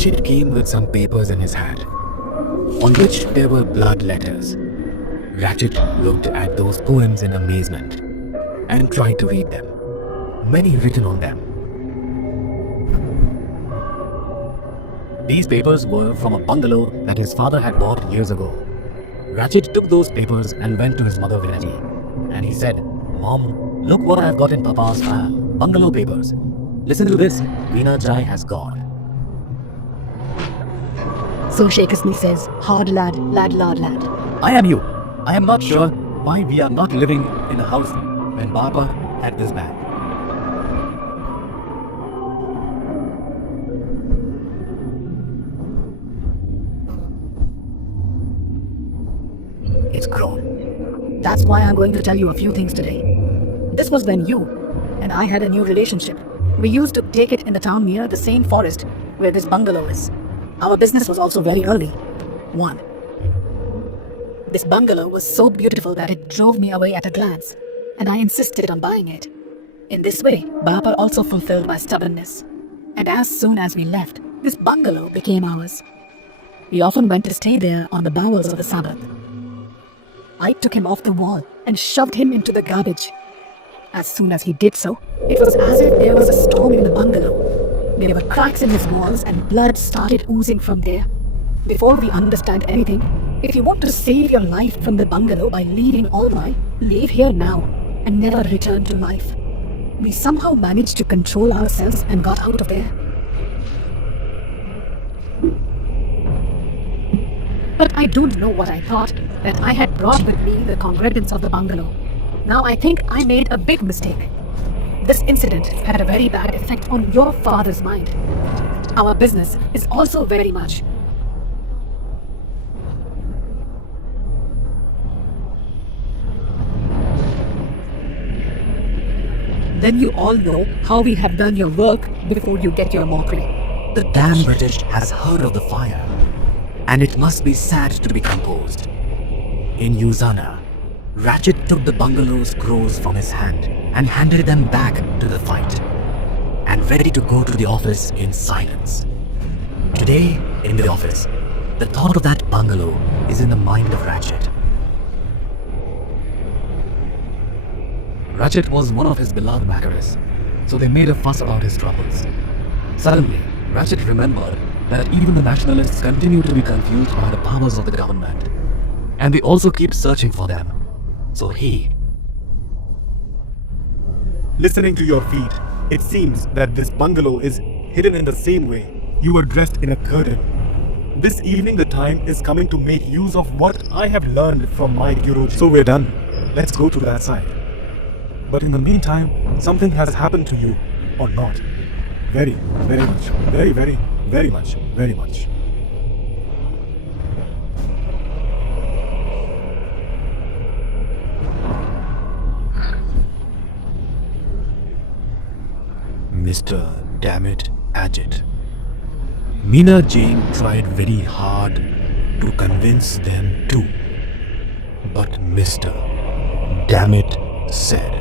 Ratchet came with some papers in his hand, on which there were blood letters. Ratchet looked at those poems in amazement and tried to read them. Many written on them. These papers were from a bungalow that his father had bought years ago. Ratchet took those papers and went to his mother Vinati, and he said, "Mom, look what I've got in Papa's file. Bungalow papers. Listen to this. Veena Jai has gone." So Shakespeare says, hard lad, lad, lad. I am you. I am not sure why we are not living in a house when Papa had this bag. It's grown. That's why I'm going to tell you a few things today. This was when you and I had a new relationship. We used to take it in the town near the same forest where this bungalow is. Our business was also very early. 1. This bungalow was so beautiful that it drove me away at a glance, and I insisted on buying it. In this way, Baba also fulfilled my stubbornness. And as soon as we left, this bungalow became ours. We often went to stay there on the bowels of the Sabbath. I took him off the wall and shoved him into the garbage. As soon as he did so, it was as if there was a storm in the bungalow. There were cracks in his walls and blood started oozing from there. Before we understand anything, if you want to save your life from the bungalow by leaving Almai, leave here now and never return to life. We somehow managed to control ourselves and got out of there. But I don't know what I thought, that I had brought with me the congregants of the bungalow. Now I think I made a big mistake. This incident had a very bad effect on your father's mind. Our business is also very much. Then you all know how we have done your work before you get your mockery. The damn British has heard of the fire, and it must be sad to be composed. In Usana, Ratchet took the bungalow's scrolls from his hand and handed them back to the fight, and ready to go to the office in silence. Today, in the office, the thought of that bungalow is in the mind of Ratchet. Ratchet was one of his beloved backers, so they made a fuss about his troubles. Suddenly, Ratchet remembered that even the nationalists continue to be confused by the powers of the government, and they also keep searching for them. So he... Listening to your feet, it seems that this bungalow is hidden in the same way you were dressed in a curtain. This evening the time is coming to make use of what I have learned from my Guruji. So we're done. Let's go to that side. But in the meantime, something has happened to you, or not. Very, very much. Very, very, very much. Very much. Mr. Dammit Agit. Meena Jane tried very hard to convince them too. But Mr. Dammit said,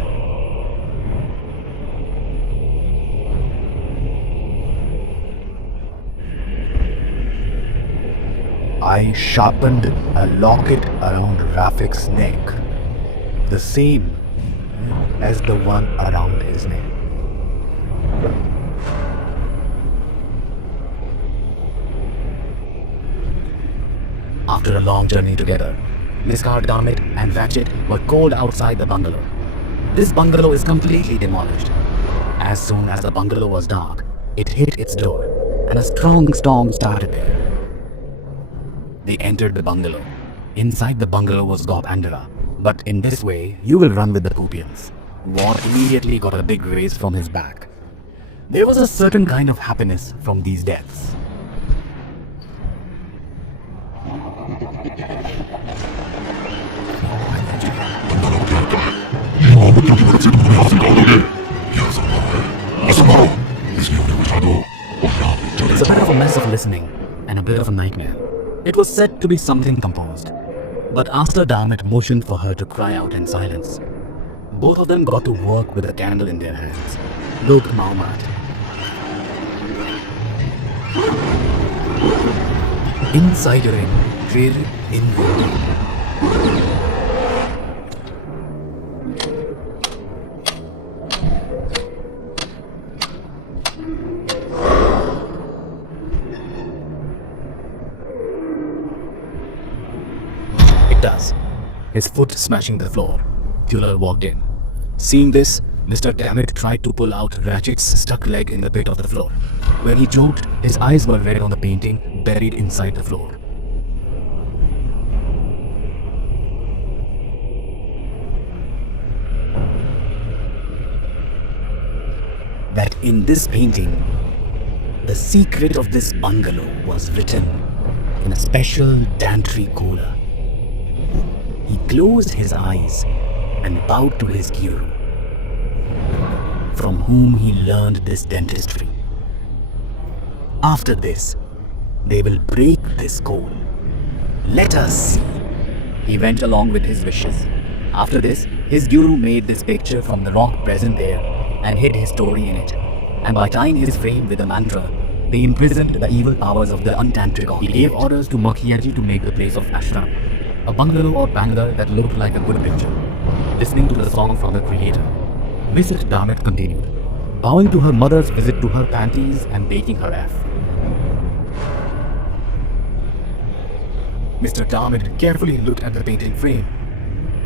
I sharpened a locket around Rafik's neck, the same as the one around his neck. After a long journey together, Mr. Dammit and Ratchet were cold outside the bungalow. This bungalow is completely demolished. As soon as the bungalow was dark, it hit its door, and a strong storm started there. They entered the bungalow. Inside the bungalow was Gopandara, but in this way, you will run with the Pupians. War immediately got a big raise from his back. There was a certain kind of happiness from these deaths. It's a bit of a mess of listening and a bit of a nightmare. It was said to be something composed, but Master Dammit motioned for her to cry out in silence. Both of them got to work with a candle in their hands. Look, Maumat. Insider in created in Google. It does. His foot smashing the floor. Fuller walked in. Seeing this, Mr. Dammit tried to pull out Ratchet's stuck leg in the pit of the floor. When he choked, his eyes were red on the painting buried inside the floor. That in this painting, the secret of this bungalow was written in a special Dantry cooler. He closed his eyes and bowed to his guru, from whom he learned this dentistry. After this, they will break this code. Let us see. He went along with his wishes. After this, his guru made this picture from the rock present there and hid his story in it. And by tying his frame with a mantra, they imprisoned the evil powers of the untantric god. He gave orders to Makhiyaji to make the place of ashram, a bungalow or bangla that looked like a good picture. Listening to the song from the creator, Mrs. Dammit continued, bowing to her mother's visit to her panties and baking her F. Mr. Dammit carefully looked at the painting frame.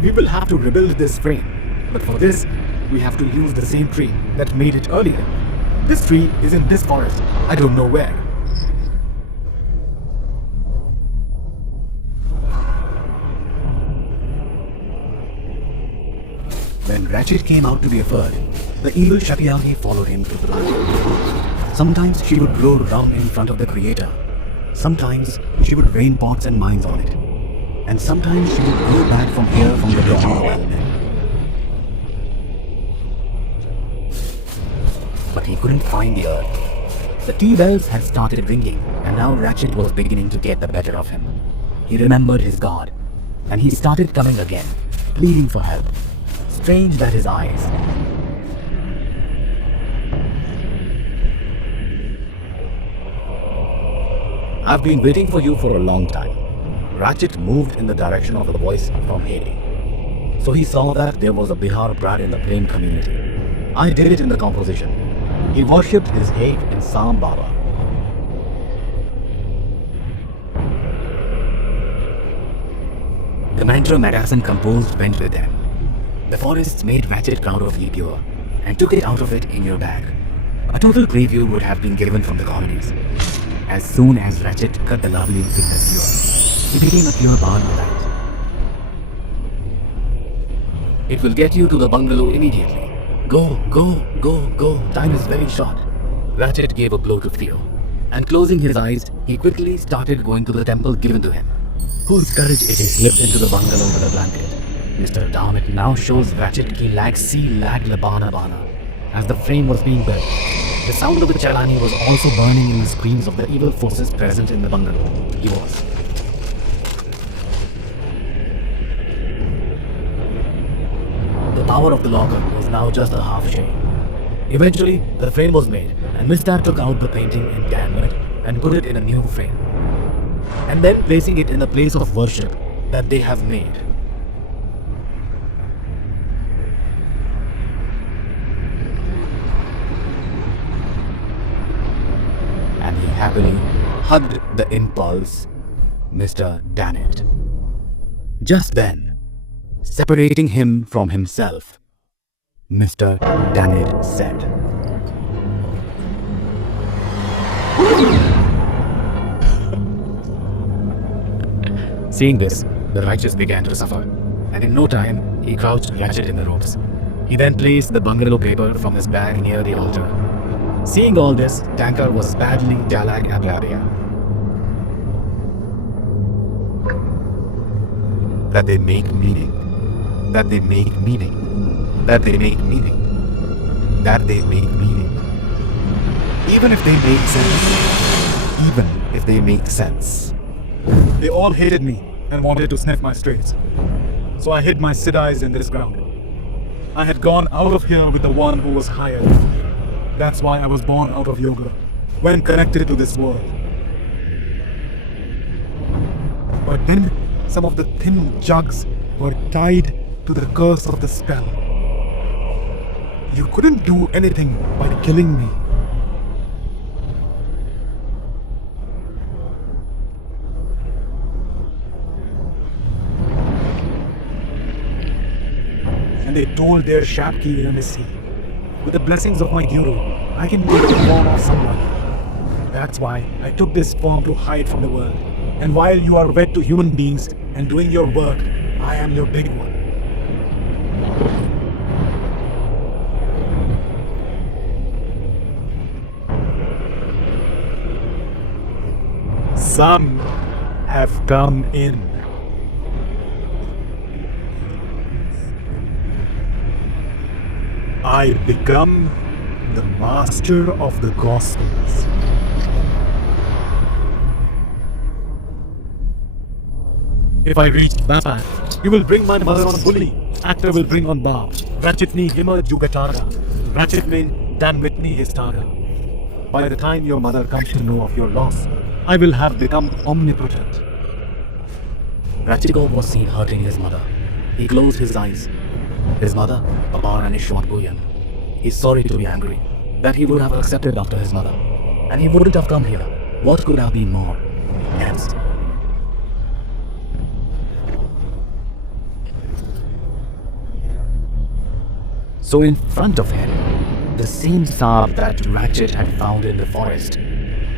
We will have to rebuild this frame, but for this, we have to use the same tree that made it earlier. This tree is in this forest. I don't know where. When Ratchet came out to be a bird, the evil Shakiyami followed him to the planet. Sometimes she would blow rum in front of the creator. Sometimes she would rain pots and mines on it. And sometimes she would go back from here from the dawn of well-men. But he couldn't find the earth. The tea bells had started ringing, and now Ratchet was beginning to get the better of him. He remembered his god, and he started coming again, pleading for help. Strange that his eyes. I've been waiting for you for a long time. Ratchet moved in the direction of the voice from Haley. So he saw that there was a Bihar brat in the plain community. I did it in the composition. He worshipped his hate in Sam Baba. The mantra Madison composed went with them. The forests made Ratchet proud of Yipure and took it out of it in your bag. A total preview would have been given from the colonies. As soon as Ratchet cut the lovely figure pure, he became a pure Barnabite. It will get you to the bungalow immediately. Go, go, go, go. Time is very short. Ratchet gave a blow to Theo, and closing his eyes, he quickly started going to the temple given to him. Whose courage it is slipped into the bungalow with a blanket. Mr. Dammit now shows Ratchet ki lag si lag labana bana as the frame was being built. The sound of the chalani was also burning in the screams of the evil forces present in the bungalow. He was. The power of the locker was now just a half shade. Eventually, the frame was made, and Mr. took out the painting in canvas and put it in a new frame, and then placing it in the place of worship that they have made. And he happily hugged the impulse, Mr. Dammit. Just then, separating him from himself, Mr. Dammit said, Seeing this, the righteous began to suffer, and in no time, he crouched Ratchet in the ropes. He then placed the bungalow paper from his bag near the altar. Seeing all this, Tankar was badly Jalag Ablabia. That they make meaning. That they make meaning. That they make meaning. That they make meaning. Even if they make sense. Even if they make sense. They all hated me and wanted to sniff my straits. So I hid my Siddhis in this ground. I had gone out of here with the one who was higher. That's why I was born out of yoga, when connected to this world. But then some of the thin jugs were tied to the curse of the spell. You couldn't do anything by killing me. And they told their Shapki Emissary, with the blessings of my guru, I can take the form of someone. That's why I took this form to hide from the world. And while you are wed to human beings and doing your work, I am your big one. Some have come in. I become the master of the Gospels. If I reach Bapa, you will bring my mother on bully. Actor will bring on Bob. Ratchetni Hima Jugatara. Ratchetmin Dan Whitney Histaga. By the time your mother comes to know of your loss, I will have become omnipotent. Ratchikov was seen hurting his mother. He closed his eyes. His mother, Papa and his short Goyan. He's sorry to be angry. That he would have accepted after his mother. And he wouldn't have come here. What could have been more? Yes. So in front of him, the same saab that Ratchet had found in the forest.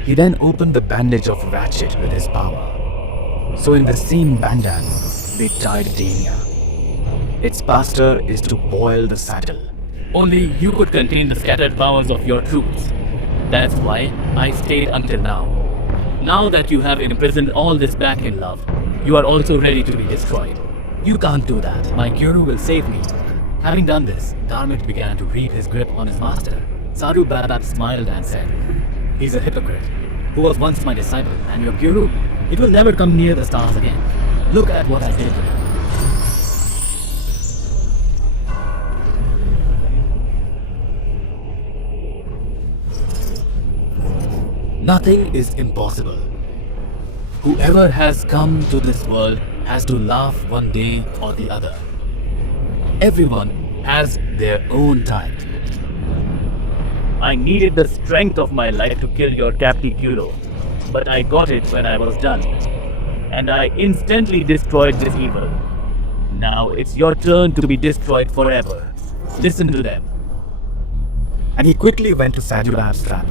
He then opened the bandage of Ratchet with his power. So in the same bandage, they tied Dania. Its pastor is to boil the saddle. Only you could contain the scattered powers of your troops. That's why I stayed until now. Now that you have imprisoned all this back in love, you are also ready to be destroyed. You can't do that. My guru will save me. Having done this, Dharmit began to reap his grip on his master. Sadhu Babab smiled and said, "He's a hypocrite, who was once my disciple, and your guru. It will never come near the stars again. Look at what I did to him." Nothing is impossible. Whoever has come to this world has to laugh one day or the other. Everyone has their own time. I needed the strength of my life to kill your captive Kuro, but I got it when I was done. And I instantly destroyed this evil. Now it's your turn to be destroyed forever. Listen to them. And he quickly went to Sadhu Bab's trap.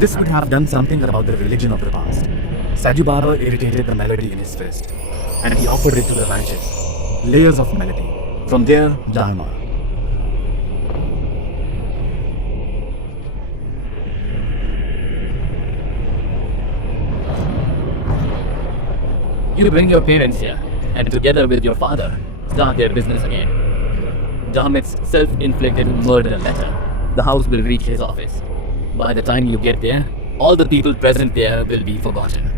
This would have done something about the religion of the past. Sadhu Baba irritated the melody in his fist, and he offered it to the branches. Layers of melody. From there, Dharma. You bring your parents here, and together with your father, start their business again. Dharmit's self-inflicted murder letter. The house will reach his office. By the time you get there, all the people present there will be forgotten.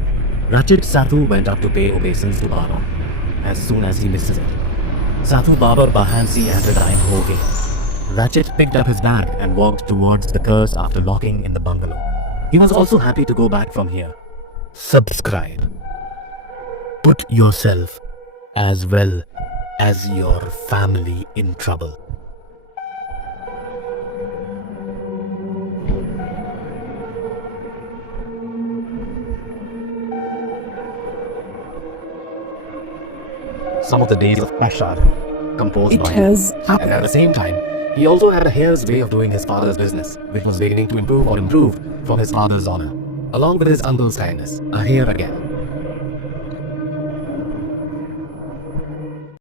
Ratchet Sathu went up to pay obeisance to Baba. As soon as he misses it, Sathu Baba Bahansi and the dying Hoge. Ratchet picked up his bag and walked towards the curse after locking in the bungalow. He was also happy to go back from here. Subscribe. Put yourself as well as your family in trouble. Some of the days of Ashar composed by him. And at the same time, he also had a hair's way of doing his father's business, which was beginning to improve or improved from his father's honor. Along with his uncle's kindness, a hair again.